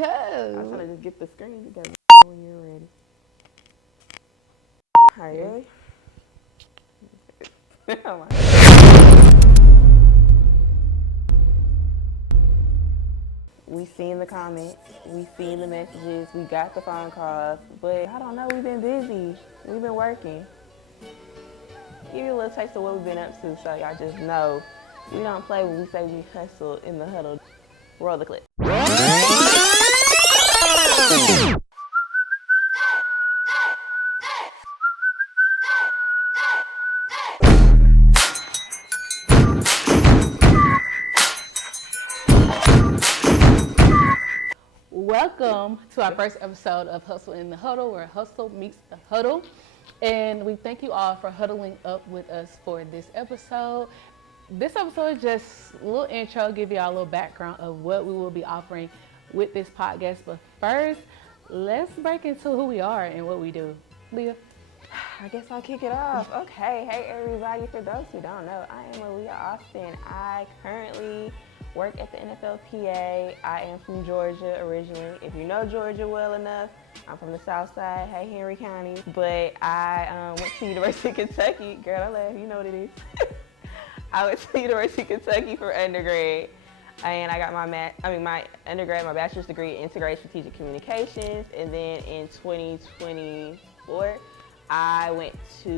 Go. I'm trying to just get the screen together when you're ready. Are you ready? We seen the comments, we seen the messages, we got the phone calls, but I don't know, we've been busy. We've been working. Give you a little taste of what we've been up to so y'all just know we don't play when we say we hustle in the huddle. Roll the clip. Welcome to our first episode of Hustle in the Huddle, where hustle meets the huddle. And we thank you all for huddling up with us for this episode. This episode is just a little intro, give y'all a little background of what we will be offering with this podcast. But first, let's break into who we are and what we do. Leah? I guess I'll kick it off. Okay, hey everybody, for those who don't know, I am Aaliyah Austin. I currently work at the NFLPA. I am from Georgia originally. If you know Georgia well enough, I'm from the South Side, hey Henry County. But I went to University of Kentucky. Girl, I laugh, you know what it is. I went to University of Kentucky for undergrad. And I got my undergrad, my bachelor's degree in integrated strategic communications. And then in 2024, I went to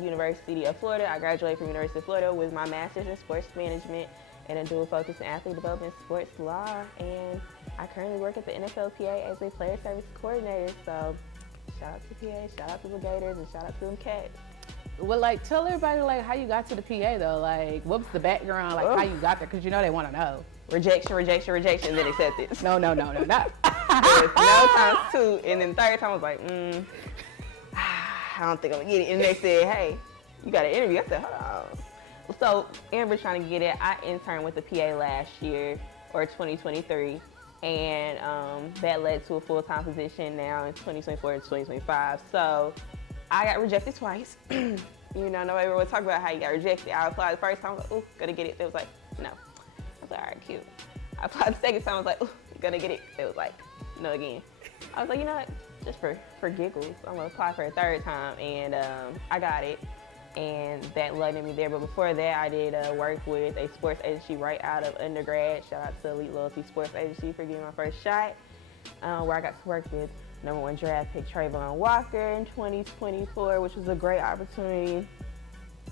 University of Florida. I graduated from University of Florida with my master's in sports management and a dual focus in athlete development and sports law. And I currently work at the NFLPA as a player service coordinator. So shout out to PA, shout out to the Gators, and shout out to them Cats. Well, tell everybody, how you got to the PA, though. What was the background, how you got there? Because they want to know. Rejection, and then acceptance. No. There's no times two, and then the third time I was like, I don't think I'm going to get it. And they said, hey, you got an interview. I said, hold on. So Amber's trying to get it. I interned with the PA last year, or 2023, and that led to a full-time position now in 2024 and 2025. So I got rejected twice. Nobody would talk about how you got rejected. I applied the first time, I was like, ooh, gonna get it. They was like, no. I was like, all right, cute. I applied the second time, I was like, ooh, gonna get it. They was like, no again. I was like, you know what, just for giggles, I'm gonna apply for a third time, and I got it. And that landed me there. But before that, I did work with a sports agency right out of undergrad. Shout out to Elite Loyalty Sports Agency for giving my first shot, where I got to work with #1 draft pick Trayvon Walker in 2024, which was a great opportunity.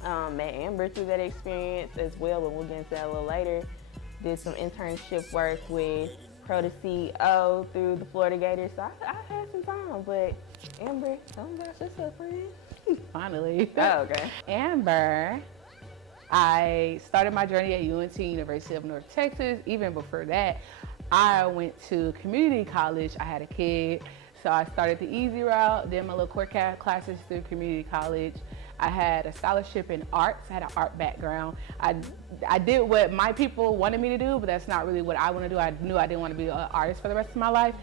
Met Amber through that experience as well, but we'll get into that a little later. Did some internship work with Pro to CEO through the Florida Gators. So I had some time, but Amber, tell me about yourself, friend. Finally. Oh, okay. Amber, I started my journey at UNT, University of North Texas. Even before that, I went to community college. I had a kid, so I started the easy route, did my little core classes through community college. I had a scholarship in arts. I had an art background. I did what my people wanted me to do, but that's not really what I want to do. I knew I didn't want to be an artist for the rest of my life.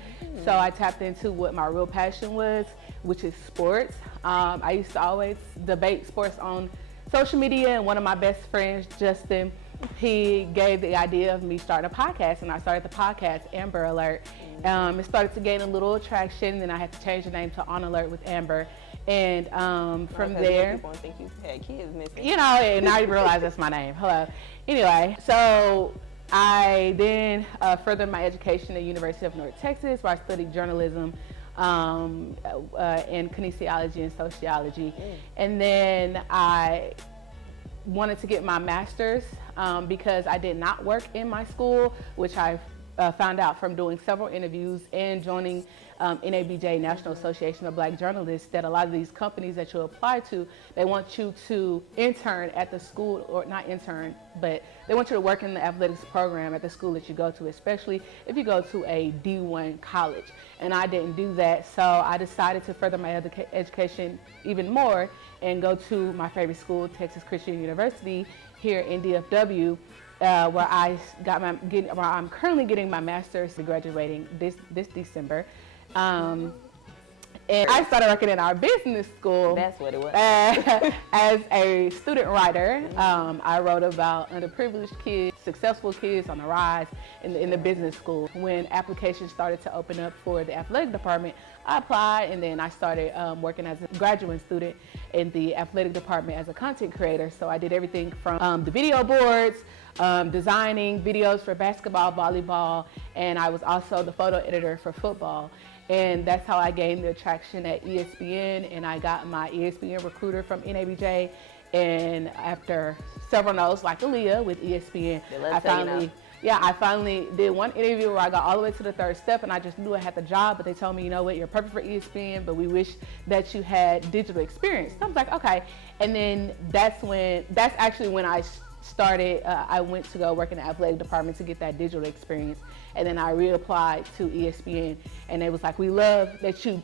So I tapped into what my real passion was, which is sports. I used to always debate sports on social media, and one of my best friends, Justin, he gave the idea of me starting a podcast, and I started the podcast, Amber Alert. It started to gain a little traction, and then I had to change the name to On Alert with Amber. And from there, people think you had kids missing. And now you realize that's my name. Hello. Anyway, so I then furthered my education at University of North Texas, where I studied journalism and kinesiology and sociology. And then I wanted to get my master's because I did not work in my school, which I found out from doing several interviews and joining NABJ, National Association of Black Journalists, that a lot of these companies that you apply to, they want you to intern at the school, or not intern, but they want you to work in the athletics program at the school that you go to, especially if you go to a D1 college. And I didn't do that, so I decided to further my education even more and go to my favorite school, Texas Christian University, here in DFW, where I'm currently getting my master's, graduating this December. And I started working in our business school. That's what it was. As a student writer. I wrote about underprivileged kids, successful kids on the rise in the business school. When applications started to open up for the athletic department, I applied, and then I started working as a graduate student in the athletic department as a content creator. So I did everything from the video boards, designing videos for basketball, volleyball, and I was also the photo editor for football. And that's how I gained the attraction at ESPN, and I got my ESPN recruiter from NABJ. And after several no's, like Aaliyah with ESPN, I finally did one interview where I got all the way to the third step, and I just knew I had the job. But they told me, you know what, you're perfect for ESPN, but we wish that you had digital experience. So I was like, okay. And then that's actually when I started. I went to go work in the athletic department to get that digital experience. And then I reapplied to ESPN, and they was like, we love that you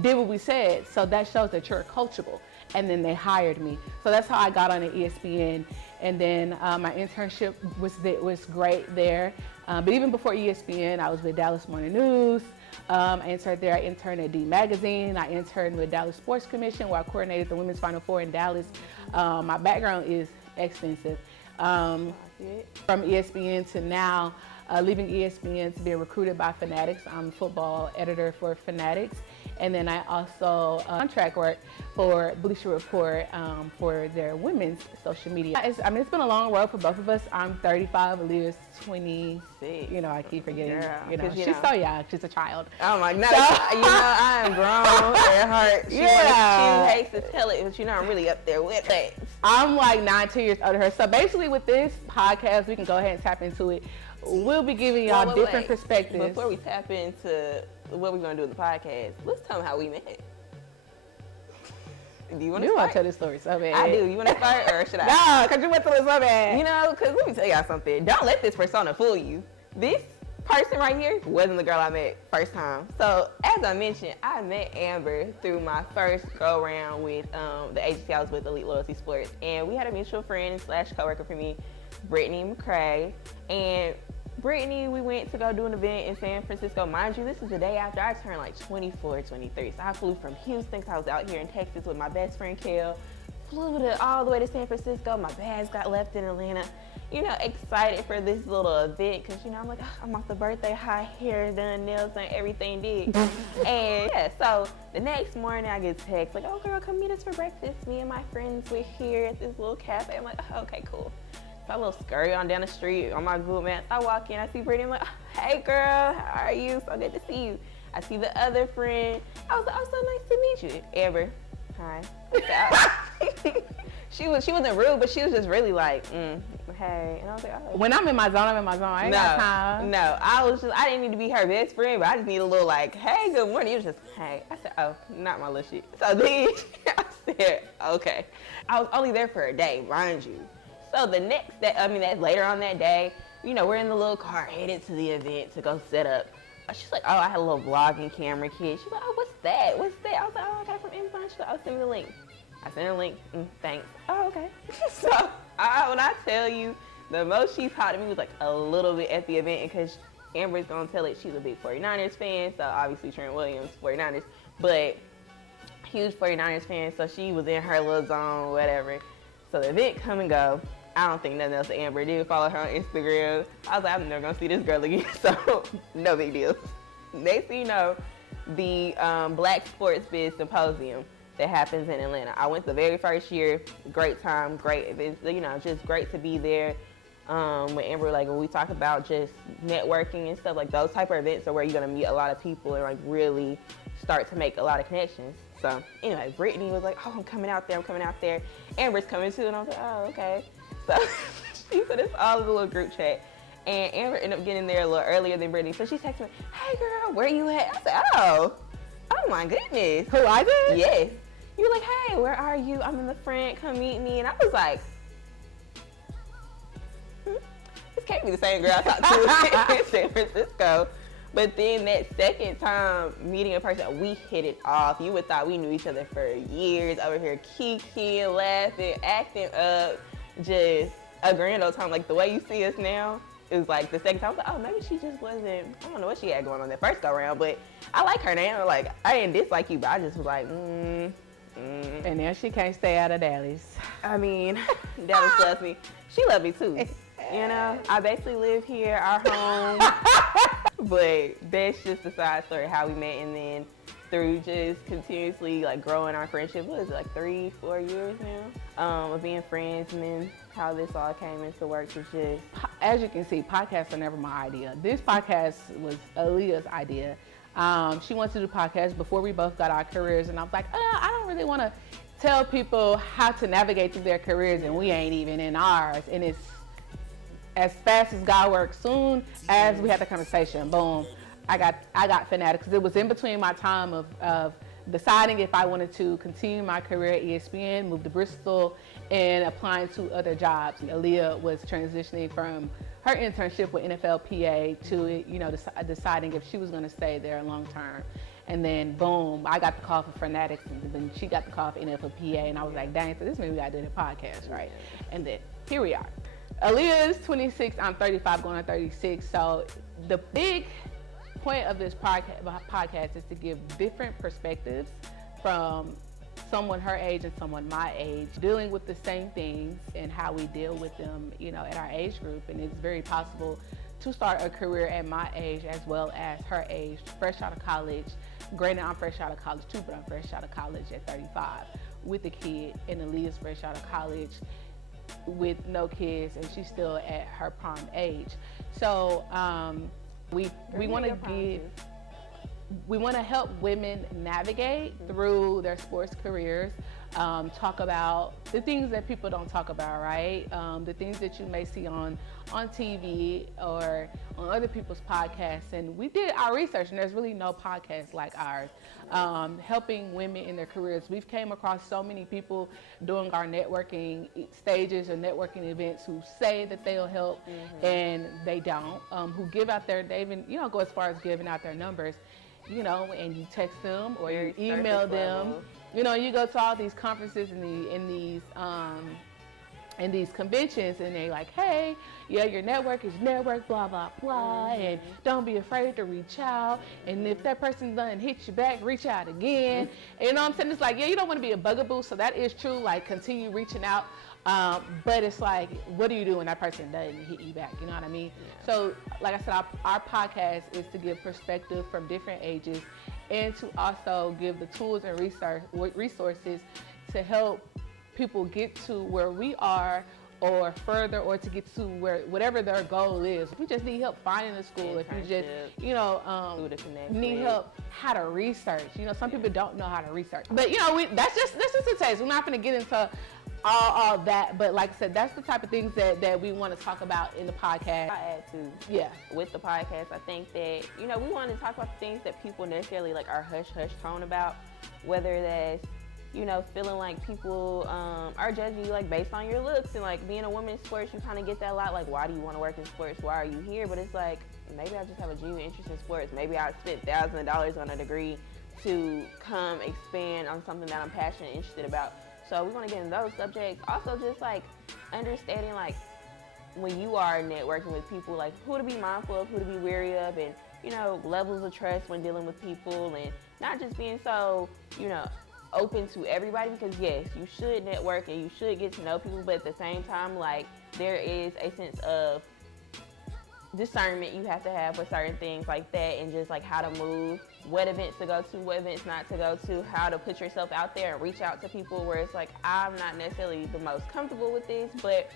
did what we said, so that shows that you're coachable. And then they hired me. So that's how I got on at ESPN. And then my internship was great there. But even before ESPN, I was with Dallas Morning News. I interned there. I interned at D Magazine. I interned with Dallas Sports Commission, where I coordinated the Women's Final Four in Dallas. My background is extensive. From ESPN to now, leaving ESPN to being recruited by Fanatics. I'm football editor for Fanatics. And then I also contract work for Bleacher Report for their women's social media. It's been a long road for both of us. I'm 35, Aaliyah's 26. I keep forgetting. She's so young. She's a child. Oh my God. I am grown at heart. She hates to tell it, but I'm really up there with it. I'm like 2 years older than her. So basically with this podcast, we can go ahead and tap into it. We'll be giving y'all different perspectives. Before we tap into what we're going to do in the podcast, let's tell them how we met. Do you want to start? You want to tell this story so bad. I do. You want to start or should I? No, because you went through it so bad. Because let me tell y'all something. Don't let this persona fool you. This person right here wasn't the girl I met first time. So as I mentioned, I met Amber through my first go around with the agency I was with, Elite Loyalty Sports. And we had a mutual friend / coworker for me, Brittany McCrae. And Brittany, we went to go do an event in San Francisco. Mind you, this is the day after I turned like 24, 23. So I flew from Houston because I was out here in Texas with my best friend, Kel. Flew all the way to San Francisco. My bags got left in Atlanta. Excited for this little event because, I'm like, I'm off the birthday high, hair done, nails done, everything did. And so the next morning I get a text like, oh girl, come meet us for breakfast. Me and my friends, we're here at this little cafe. I'm like, okay, cool. So I little scurry on down the street on my Google Maps. I walk in, I see Brittany. I'm like, hey girl, how are you? So good to see you. I see the other friend. I was like, oh, so nice to meet you. Amber, hi. She wasn't rude, but she was just really like, hey. And I was like, oh. When I'm in my zone, I'm in my zone. I ain't got time. No, I didn't need to be her best friend, but I just need a little like, hey, good morning. It was just, hey. I said, oh, not my little shit. So then I said, okay. I was only there for a day, mind you. So the next day, that's later on that day, we're in the little car headed to the event to go set up. She's like, oh, I had a little vlogging camera kit. She's like, oh, what's that? What's that? I was like, oh, I got it from Amazon. She's like, oh, send me the link. I sent her a link. Thanks. Oh, okay. So when I tell you, the most she talked to me was like a little bit at the event because Amber's going to tell it she's a big 49ers fan. So obviously Trent Williams, 49ers, but huge 49ers fan. So she was in her little zone, whatever. So the event come and go. I don't think nothing else Amber did. Follow her on Instagram. I was like, I'm never going to see this girl again. So no big deal. Next thing you know, the Black Sports Biz Symposium that happens in Atlanta. I went the very first year. Great time, great events. Just great to be there. With Amber, like when we talk about just networking and stuff, like those type of events are where you're gonna meet a lot of people and like really start to make a lot of connections. So anyway, Brittany was like, oh, I'm coming out there. Amber's coming too, and I was like, oh, okay. So she put us all in a little group chat. And Amber ended up getting there a little earlier than Brittany. So she texted me, hey girl, where you at? I said, oh my goodness. Who, I did? Yes. You were like, hey, where are you? I'm in the front, come meet me. And I was like, this can't be the same girl I talked to in San Francisco. But then that second time meeting in person, we hit it off. You would thought we knew each other for years, over here kikiing, laughing, acting up, just a grand old time. Like the way you see us now it was like the second time I was like, oh, maybe she just wasn't, I don't know what she had going on that first go around, but I like her now. Like, I didn't dislike you, but I just was like, And now she can't stay out of Dallas. I mean, Dallas loves me. She loves me too. You know, I basically live here, our home. But that's just the side story how we met, and then through just continuously like growing our friendship, what is it, like 3-4 years now of being friends, and then how this all came into work was just, as you can see, podcasts are never my idea. This podcast was Aaliyah's idea. She wanted to do podcasts before we both got our careers, and I was like, I don't really want to tell people how to navigate through their careers, and we ain't even in ours. And it's as fast as God works. Soon as we had the conversation, boom, I got Fanatics. It was in between my time of deciding if I wanted to continue my career at ESPN, move to Bristol, and applying to other jobs. Aaliyah was transitioning from her internship with NFLPA to, you know, deciding if she was going to stay there long term. And then boom, I got the call for Fanatics, and then she got the call for NFLPA, and I was like, dang, so this means we got to do the podcast, right? And then here we are. Aaliyah is 26, I'm 35, going on 36. So the big point of this podcast is to give different perspectives from someone her age and someone my age, dealing with the same things and how we deal with them, you know, at our age group. And it's very possible to start a career at my age as well as her age, fresh out of college. Granted, I'm fresh out of college too, but I'm fresh out of college at 35 with a kid, and Aaliyah's fresh out of college with no kids, and she's still at her prime age. So we want to help women navigate through their sports careers, talk about the things that people don't talk about, right? The things that you may see on TV or on other people's podcasts. And we did our research, and there's really no podcast like ours, helping women in their careers. We've came across so many people doing our networking stages or networking events who say that they'll help, and they don't, who give out they even, you know, go as far as giving out their numbers, you know, and you text them or you email them. You know, you go to all these conferences and these conventions, and they're like, hey, yeah, your network is network, blah, blah, blah, and don't be afraid to reach out. And if that person doesn't hit you back, reach out again. And you know what I'm saying? It's like, yeah, you don't want to be a bugaboo, so that is true, like continue reaching out. But it's like, what do you do when that person doesn't hit you back? You know what I mean? Yeah. So, like I said, our podcast is to give perspective from different ages, and to also give the tools and resources to help people get to where we are or further, or to get to whatever their goal is. If you just need help finding a school, if you just, you know, need help how to research. You know, some people don't know how to research. But, you know, that's just a taste. We're not going to get into all that, but like I said, that's the type of things that we want to talk about in the podcast. I add to, with the podcast, I think that, you know, we want to talk about the things that people necessarily like are hush-hush tone about, whether that's, you know, feeling like people are judging you like based on your looks, and like being a woman in sports, you kind of get that a lot, like, why do you want to work in sports? Why are you here? But it's like, maybe I just have a genuine interest in sports. Maybe I spent thousands of dollars on a degree to come expand on something that I'm passionate and interested about. So we want to get into those subjects. Also, just like understanding, like, when you are networking with people, like who to be mindful of, who to be wary of, and, you know, levels of trust when dealing with people, and not just being so, you know, open to everybody, because yes, you should network and you should get to know people, but at the same time, like, there is a sense of discernment you have to have for certain things like that, and just like how to move, what events to go to, what events not to go to, how to put yourself out there and reach out to people where it's like, I'm not necessarily the most comfortable with this, but,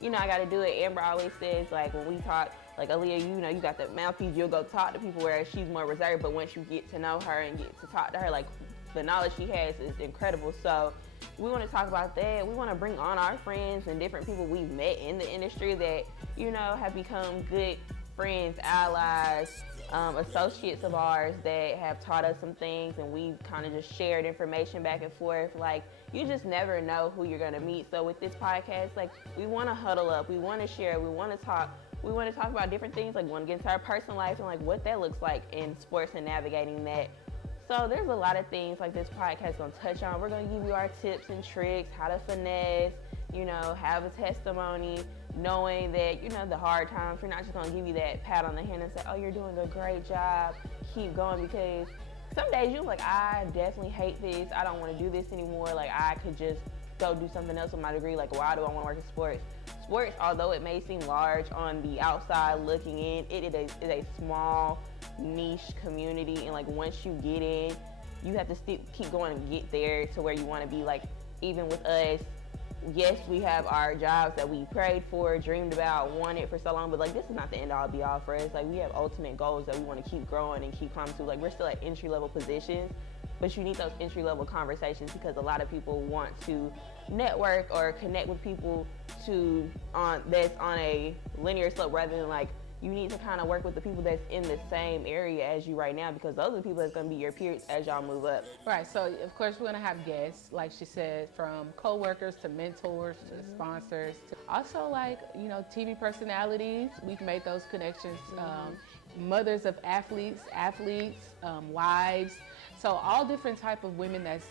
you know, I got to do it. Amber always says, like, when we talk, like, Aaliyah, you know, you got the mouthpiece, you'll go talk to people, whereas she's more reserved, but once you get to know her and get to talk to her, like, the knowledge she has is incredible. So we want to talk about that. We want to bring on our friends and different people we've met in the industry that, you know, have become good friends, allies, associates of ours that have taught us some things, and we've kind of just shared information back and forth. Like, you just never know who you're going to meet. So with this podcast, like, we want to huddle up, we want to share, we want to talk about different things, like, we want to get into our personal life and like what that looks like in sports and navigating that. So there's a lot of things like this podcast is going to touch on. We're going to give you our tips and tricks, how to finesse, you know, have a testimony, knowing that, you know, the hard times, we're not just going to give you that pat on the hand and say, oh, you're doing a great job, keep going, because some days you're like, I definitely hate this, I don't want to do this anymore, like I could just go do something else with my degree, like why do I want to work in sports? Sports, although it may seem large on the outside looking in, it is a small niche community, and like once you get in, you have to keep going and get there to where you want to be. Like even with us, yes, we have our jobs that we prayed for, dreamed about, wanted for so long, but like this is not the end all be all for us. Like we have ultimate goals that we want to keep growing and keep climbing to. Like we're still at entry level positions, but you need those entry level conversations because a lot of people want to network or connect with people that's on a linear slope rather than like you need to kind of work with the people that's in the same area as you right now, because those are the people that's going to be your peers as y'all move up. Right. So, of course, we're going to have guests, like she said, from co-workers to mentors to sponsors. To also, like, you know, TV personalities. We've made those connections. Mothers of athletes, wives. So all different type of women that's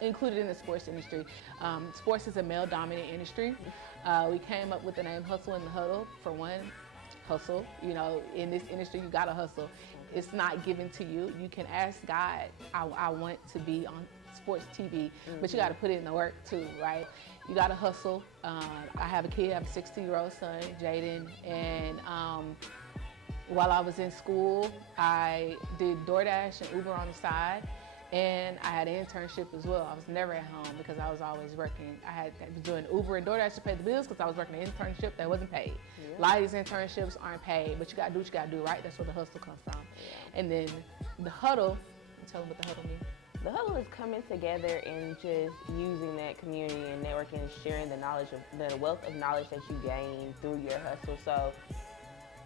included in the sports industry. Sports is a male-dominant industry. We came up with the name Hustle in the Huddle for one. Hustle, you know, in this industry you gotta hustle. It's not given to you. You can ask God, I want to be on sports TV, but you gotta put in the work too, right? You gotta hustle. I have a kid, I have a 16-year-old son, Jaden, and while I was in school, I did DoorDash and Uber on the side. And I had an internship as well. I was never at home because I was always working. I was doing Uber and DoorDash to pay the bills because I was working an internship that wasn't paid. Yeah. A lot of these internships aren't paid, but you gotta do what you gotta do, right? That's where the hustle comes from. Yeah. And then the huddle, tell them what the huddle means. The huddle is coming together and just using that community and networking and sharing the knowledge of the wealth of knowledge that you gain through your hustle. So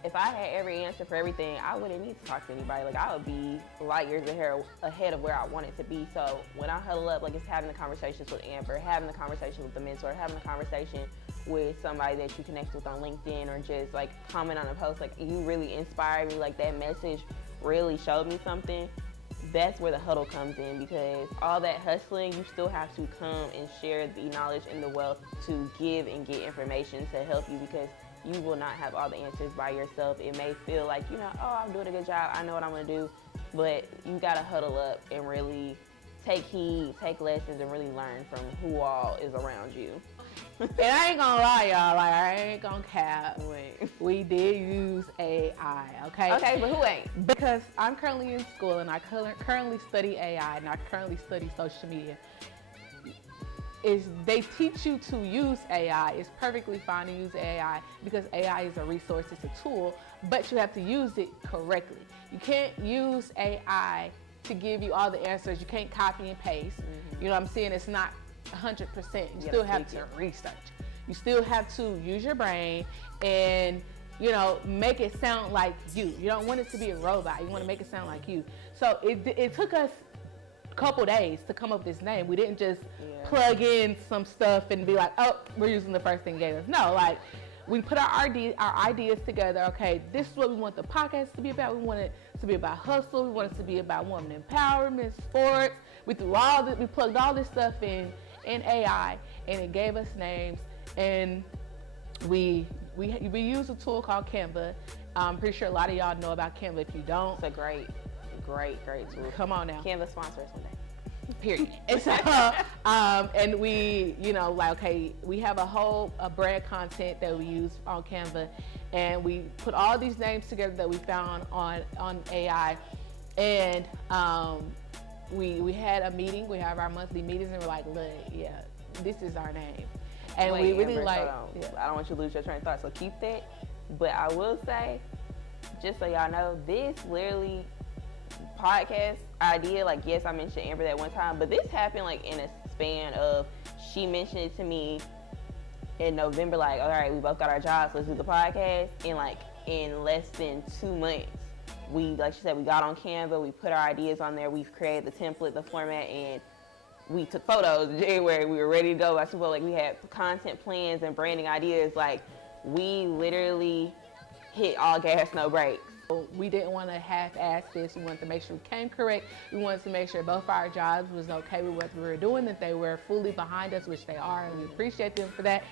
if I had every answer for everything, I wouldn't need to talk to anybody. Like I would be light years ahead of where I wanted to be. So when I huddle up, like it's having the conversations with Amber, having the conversation with the mentor, having the conversation with somebody that you connect with on LinkedIn, or just like comment on a post, like you really inspired me, like that message really showed me something. That's where the huddle comes in, because all that hustling, you still have to come and share the knowledge and the wealth to give and get information to help you, because you will not have all the answers by yourself. It may feel like, you know, oh, I'm doing a good job, I know what I'm gonna do, but you gotta huddle up and really take heed, take lessons, and really learn from who all is around you. And I ain't gonna lie, y'all, like I ain't gonna cap. We did use AI, okay? Okay, but who ain't? Because I'm currently in school and I currently study AI and I currently study social media. They teach you to use AI. It's perfectly fine to use AI because AI is a resource, it's a tool, but you have to use it correctly. You can't use AI to give you all the answers. You can't copy and paste. You know what I'm saying? It's not 100%. You still have to research. You still have to use your brain and, you know, make it sound like you. You don't want it to be a robot. You want to make it sound like you. So it took us couple days to come up with this name. We didn't just plug in some stuff and be like, oh, we're using the first thing you gave us. No, like we put our ideas together. Okay, this is what we want the podcast to be about. We want it to be about hustle. We want it to be about woman empowerment, sports. We plugged all this stuff in AI, and it gave us names. And we use a tool called Canva. I'm pretty sure a lot of y'all know about Canva. If you don't, it's a great tool. Come on now. Canva sponsor us one day. Period. And so, and we, you know, like, okay, we have a brand content that we use on Canva, and we put all these names together that we found on AI, and we had a meeting. We have our monthly meetings, and we're like, look, yeah, this is our name, and we really Amber, like. Yeah. I don't want you to lose your train of thought, so keep that. But I will say, just so y'all know, this literally podcast idea, like, yes, I mentioned Amber that one time, but this happened like in a span of, she mentioned it to me in November, like, all right, we both got our jobs, let's do the podcast. And like in less than 2 months, we, like she said, we got on Canva, we put our ideas on there, we've created the template, the format, and we took photos in January. We were ready to go. I suppose, like, we had content plans and branding ideas. Like, we literally hit all gas, no brakes. We didn't want to half-ass this. We wanted to make sure we came correct. We wanted to make sure both our jobs was okay with what we were doing, that they were fully behind us, which they are, and we appreciate them for that.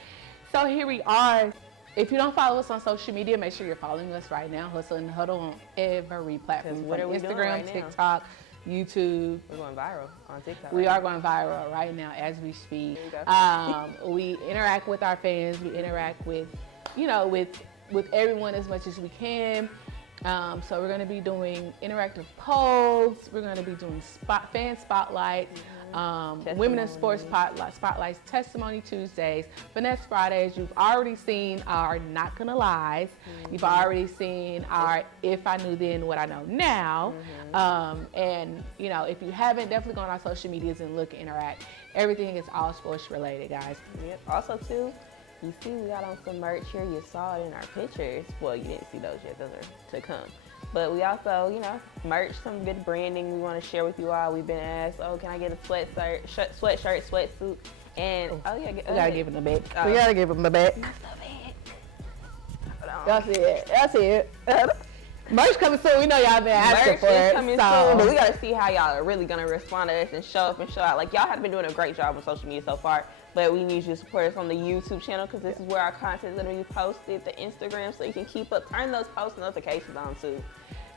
So here we are. If you don't follow us on social media, make sure you're following us right now. Hustle and Huddle on every platform. What are we doing Instagram, right now? TikTok, YouTube. We're going viral on TikTok. We are going viral right now as we speak. There you go. We interact with our fans. We interact with, you know, with everyone as much as we can. So we're going to be doing interactive polls. We're going to be doing fan spotlights, women in sports spotlights, testimony Tuesdays, finesse Fridays. You've already seen our Not Gonna Lies. You've already seen our If I Knew Then What I Know Now. And you know, if you haven't, definitely go on our social medias and look, interact. Everything is all sports related, guys. Yep. Also too, you see we got on some merch here. You saw it in our pictures. Well, you didn't see those yet. Those are to come. But we also, you know, merch, some good branding we want to share with you all. We've been asked, oh, can I get a sweatshirt, sweatsuit? And, we gotta give them the back. We gotta give them the back. That's it. That's it. Merch coming soon. We know y'all been asking for it. Merch is coming soon, but we gotta see how y'all are really gonna respond to us and show up and show out. Like, y'all have been doing a great job on social media so far, but we need you to support us on the YouTube channel because this is where our content is gonna be posted, the Instagram, so you can keep up, turn those post notifications on too.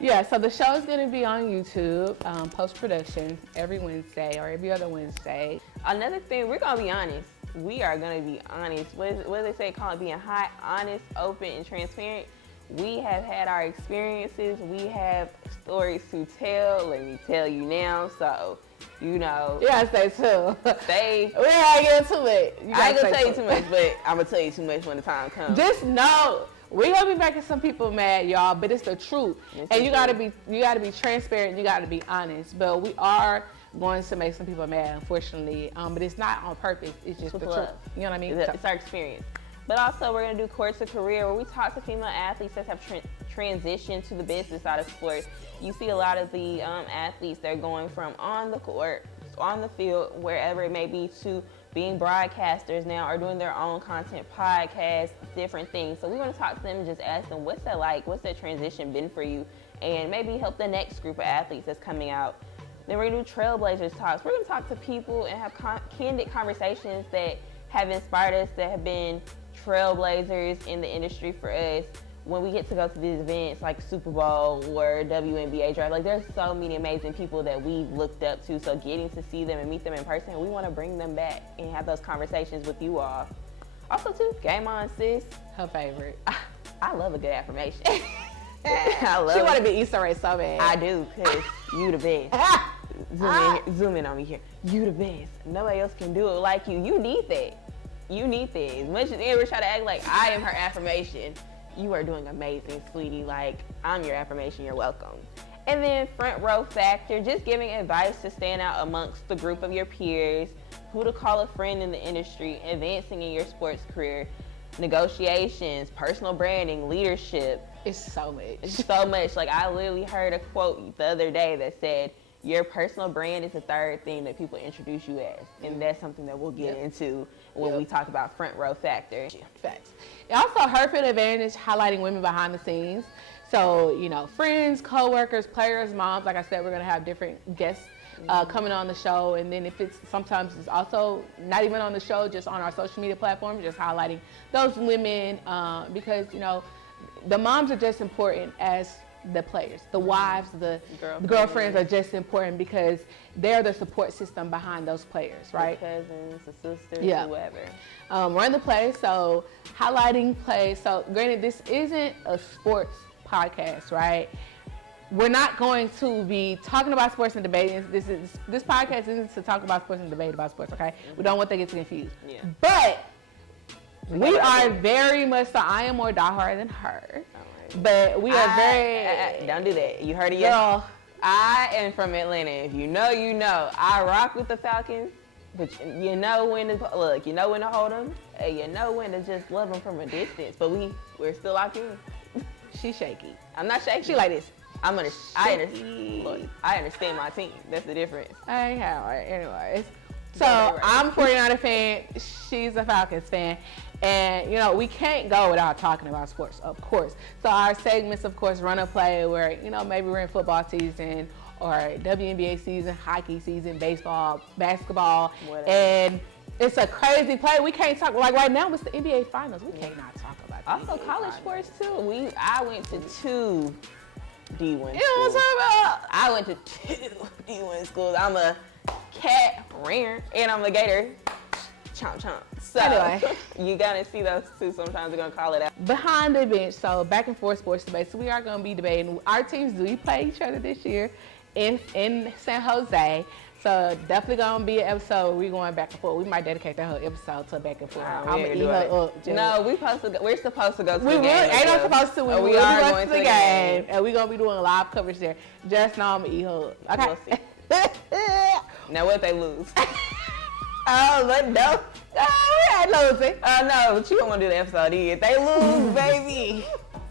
Yeah, so the show is going to be on YouTube, post-production, every Wednesday or every other Wednesday. Another thing, we're going to be honest. We are going to be honest. What do they say? Call it being hot, honest, open, and transparent. We have had our experiences. We have stories to tell. Let me tell you now. So, you know. You got to stay tuned. Stay. We ain't getting too much. I ain't going to tell you too much, but I'm going to tell you too much when the time comes. Just know. We're gonna be making some people mad, y'all, but it's the truth. And you gotta be transparent, you gotta be honest. But we are going to make some people mad, unfortunately. But it's not on purpose, it's just the truth. You know what I mean? It's our experience. But also we're gonna do Course to Career, where we talk to female athletes that have transitioned to the business side of sports. You see a lot of the athletes, they're going from on the court, on the field, wherever it may be, to being broadcasters now or doing their own content, podcasts, different things. So we want to talk to them and just ask them, what's that like? What's that transition been for you? And maybe help the next group of athletes that's coming out. Then we're going to do Trailblazers talks. We're going to talk to people and have candid conversations that have inspired us, that have been trailblazers in the industry for us. When we get to go to these events like Super Bowl or WNBA draft, like there's so many amazing people that we've looked up to. So getting to see them and meet them in person, we want to bring them back and have those conversations with you all. Also too, Game On Sis. Her favorite. I love a good affirmation. I love she want to be Easter egg so bad. I do, because you the best. Zoom in on me here. You the best. Nobody else can do it like you. You need that. You need that. As much as Amber try to act like I am her affirmation, you are doing amazing, sweetie. Like, I'm your affirmation, you're welcome. And then front row factor, just giving advice to stand out amongst the group of your peers, who to call a friend in the industry, advancing in your sports career, negotiations, personal branding, leadership. It's so much. It's so much. Like, I literally heard a quote the other day that said, your personal brand is the third thing that people introduce you as. And that's something that we'll get into when we talk about front row factor. Facts. Also, her field advantage, highlighting women behind the scenes. So, you know, friends, co-workers, players, moms. Like I said, we're going to have different guests coming on the show. And then if it's sometimes it's also not even on the show, just on our social media platforms, just highlighting those women because, you know, the moms are just important as the players. The wives, the girlfriends are just important because they're the support system behind those players, right? The cousins, the sisters, whoever. Run the play, so highlighting plays. So granted, this isn't a sports podcast, right? We're not going to be talking about sports and debating. This podcast isn't to talk about sports and debate about sports, okay? We don't want to get confused. Yeah. But we are very much so. I am more diehard than her. But we are very... don't do that. You heard it yet? Girl, I am from Atlanta. If you know, you know. I rock with the Falcons, but you know when to look. You know when to hold them, and you know when to just love them from a distance. But we're still locked in. She's shaky. I'm not shaky. She like this. I understand my team. That's the difference. Anyways. So I'm a 49er fan. She's a Falcons fan. And, you know, we can't go without talking about sports, of course. So our segments, of course, run a play where, you know, maybe we're in football season or WNBA season, hockey season, baseball, basketball. Whatever. And it's a crazy play. We can't talk, like right now it's the NBA Finals. We cannot talk about Also, college sports too. I went to 2 D1 schools. You know what I'm talking about? I went to 2 D1 schools. I'm a cat rear and I'm a gator. Chomp chomp. So anyway, you gotta see those two. Sometimes they're gonna call it out. Behind the bench, so back and forth sports debate. So we are gonna be debating. Our teams do play each other this year in San Jose. So definitely gonna be an episode where we're going back and forth. We might dedicate that whole episode to back and forth. I'm gonna eat her up. No, we're supposed to go to the game. Ain't not supposed to. We will be going to the game. And we're gonna be doing live coverage there. Just know I'm gonna eat her up. Okay. We'll see. Now what if they lose? Oh, but no. Oh, we ain't losing. No, but you don't want to do the episode either. If they lose, baby,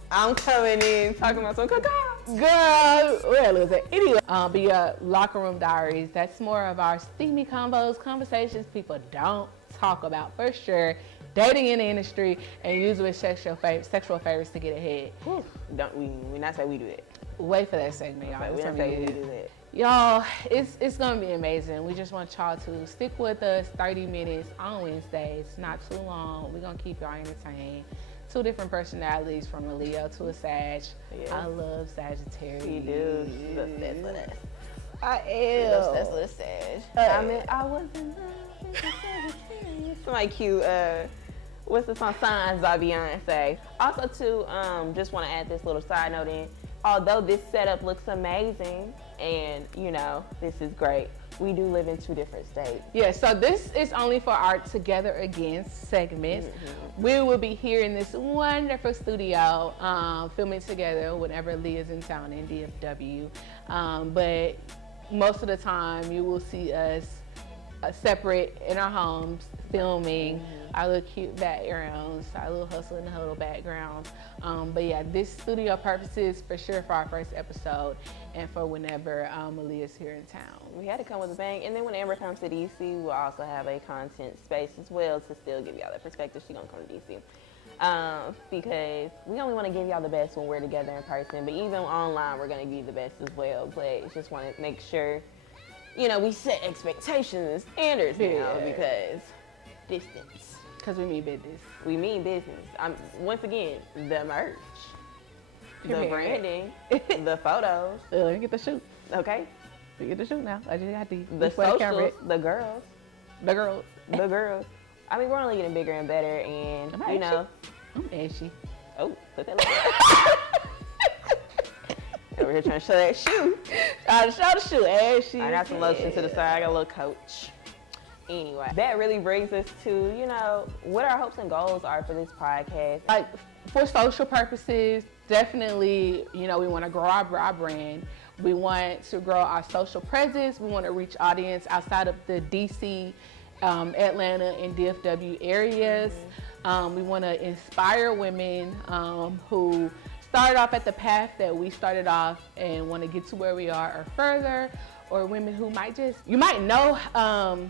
I'm coming in talking about some caca. Girl, we ain't losing. Anyway, but yeah, locker room diaries. That's more of our steamy combos, conversations people don't talk about for sure. Dating in the industry and using sexual favors to get ahead. Whew. Don't we not say we do it. Wait for that segment, y'all. We don't say we do that. Y'all, it's gonna be amazing. We just want y'all to stick with us 30 minutes on Wednesdays, not too long. We're gonna keep y'all entertained. 2 different personalities from a Leo to a Sag. Yes. I love Sagittarius. You do. She's obsessed with us. I am. She's obsessed with a Sag. I mean, I was in love with a Sagittarius. Somebody cute, what's the song? Signs by Beyonce. Also too, just want to add this little side note in. Although this setup looks amazing and, you know, this is great, we do live in 2 different states. Yeah, so this is only for our Together Again segments. Mm-hmm. We will be here in this wonderful studio filming together whenever Leah's in town in DFW. But most of the time you will see us separate in our homes filming our little cute backgrounds, our little hustle in the huddle backgrounds. But yeah, this studio purposes for sure for our first episode and for whenever Aaliyah's here in town. We had to come with a bang. And then when Amber comes to DC, we'll also have a content space as well to still give y'all that perspective. She's gonna come to DC. Because we only want to give y'all the best when we're together in person, but even online we're gonna give you the best as well. But just want to make sure, you know, we set expectations and standards now because distance. Because we mean business. We mean business. Once again, the merch, the branding, the photos. Let me get the shoot. Okay. We get the shoot now. I just got the socials, the girls. The girls. The girls. I mean, we're only getting bigger and better, and you know. I'm ashy. Oh, put that like over here trying to show that shoe. Trying to show the shoe. Ashy. I got some lotion to the side. I got a little coach. Anyway, that really brings us to, you know, what our hopes and goals are for this podcast. Like, for social purposes, definitely, you know, we want to grow our brand. We want to grow our social presence. We want to reach audience outside of the DC, Atlanta, and DFW areas. We want to inspire women who started off at the path that we started off and want to get to where we are or further, or women who you might know,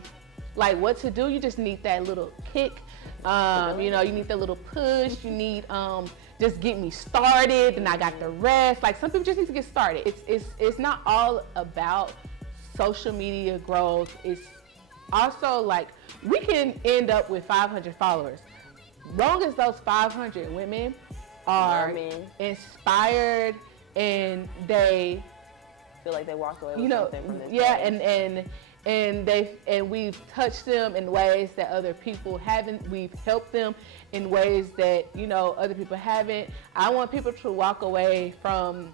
like what to do. You just need that little kick. You know, you need that little push. You need just get me started, and I got the rest. Like, some people just need to get started. It's not all about social media growth. It's also like we can end up with 500 followers. Long as those 500 women are inspired and they feel like they walk away with something from this. Yeah, and we've touched them in ways that other people haven't. We've helped them in ways that, you know, other people haven't. I want people to walk away from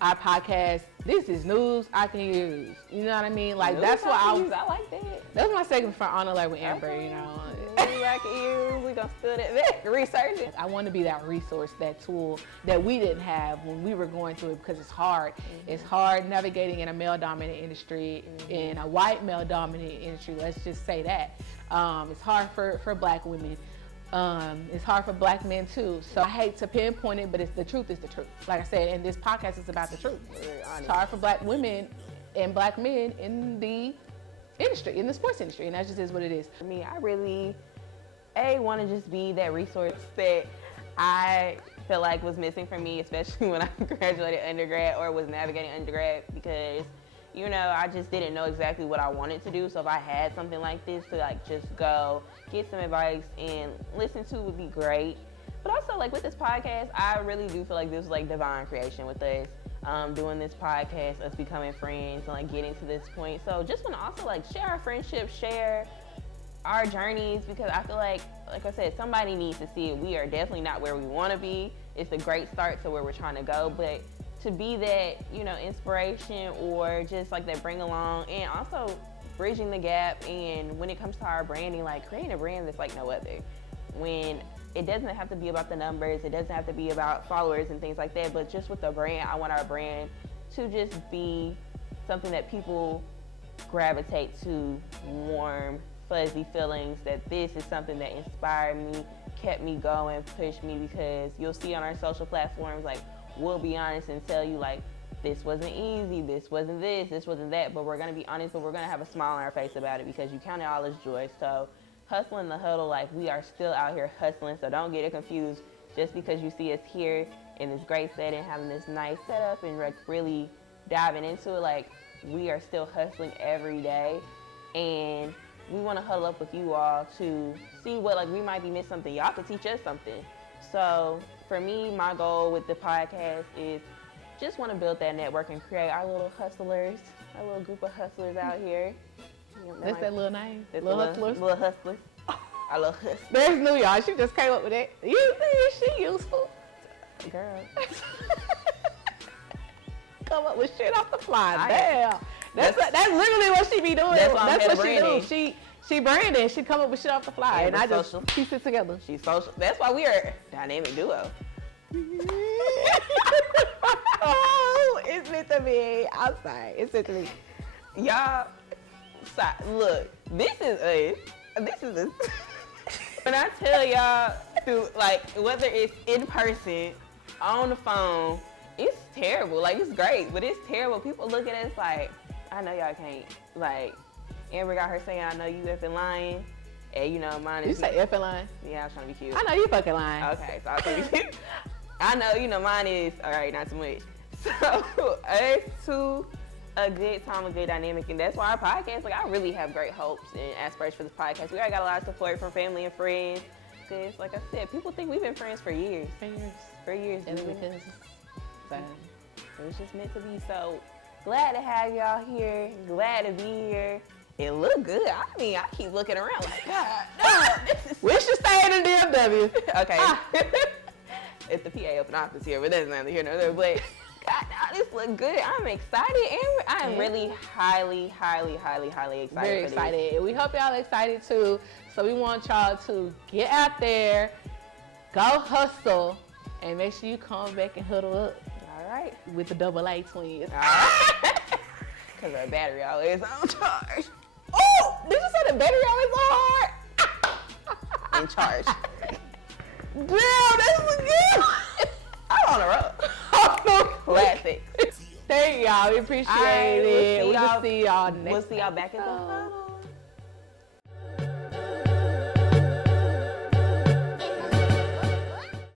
our podcast. This is news I can use. You know what I mean? Like, news that's what I like that. That's my segment for Honor Like with Amber, you know. News I can use. We gonna steal that back. Research it. I want to be that resource, that tool that we didn't have when we were going through it, because it's hard. It's hard navigating in a male-dominant industry, in a white male-dominant industry. Let's just say that. It's hard for Black women. It's hard for Black men too. So I hate to pinpoint it, but the truth is the truth. Like I said, and this podcast is about the truth. It's hard for Black women and Black men in the industry, in the sports industry, and that just is what it is. For me, I really, want to just be that resource that I feel like was missing for me, especially when I graduated undergrad or was navigating undergrad, because, you know, I just didn't know exactly what I wanted to do. So if I had something like this to like just go get some advice and listen to would be great. But also, like, with this podcast, I really do feel like this was, like, divine creation with us. Doing this podcast, us becoming friends, and, like, getting to this point. So just want to also, like, share our friendship, share our journeys, because I feel like I said, somebody needs to see it. We are definitely not where we want to be. It's a great start to where we're trying to go, but to be that, you know, inspiration or just, like, that bring along, and also bridging the gap. And when it comes to our branding, like, creating a brand that's like no other. When it doesn't have to be about the numbers, it doesn't have to be about followers and things like that, but just with the brand, I want our brand to just be something that people gravitate to, warm, fuzzy feelings, that this is something that inspired me, kept me going, pushed me, because you'll see on our social platforms, like, we'll be honest and tell you, like, this wasn't easy, this wasn't this, this wasn't that, but we're gonna be honest, but we're gonna have a smile on our face about it, because you count it all as joy. So hustling the huddle, like, we are still out here hustling, so don't get it confused. Just because you see us here in this great setting, having this nice setup and, like, really diving into it, like, we are still hustling every day, and we want to huddle up with you all to see what, like, we might be missing something. Y'all can teach us something. So for me, my goal with the podcast is just want to build that network and create our little hustlers, our little group of hustlers out here. You know, That's that little name? Little hustlers? Little hustlers. I love hustlers. There's new, y'all. She just came up with that. You think she useful? Girl. Come up with shit off the fly. Damn. That's literally what she be doing. That's what she do. She branding. She come up with shit off the fly, and I just piece it together. She's social. That's why we are a dynamic duo. Oh, it's meant to be. I'm sorry. It's meant to be. Y'all, look. This is us. This is us. When I tell y'all, through, like, whether it's in person, on the phone, it's terrible. Like, it's great, but it's terrible. People look at us like, I know y'all can't. Like, Amber got her saying, I know you effing lying. And, you know, mine is... You say effing lying? Yeah, I was trying to be cute. I know you fucking lying. Okay, so I was trying to be cute. I know, you know, mine is, all right, not too much. So, us two, a good time, a good dynamic, and that's why our podcast, like, I really have great hopes and aspirations for this podcast. We already got a lot of support from family and friends. Because, like I said, people think we've been friends for years. For years. And because... So, it was just meant to be. So, glad to have y'all here. Glad to be here. It look good. I mean, I keep looking around like, God, no, this is... We should stay in the DFW. Okay. It's the PA open office here, but that's neither here nor there. But, God, no, this look good. I'm excited. And I am really highly excited. Very excited. We hope y'all excited too. So we want y'all to get out there, go hustle, and make sure you come back and huddle up. All right. With the AA twins. All right. Because our battery always on charge. Oh, did you say the battery always on hard? In charge. Damn, that's good. I'm on a roll. Classic. Thank y'all. We appreciate it. We'll see y'all next time. We'll see y'all back in the huddle.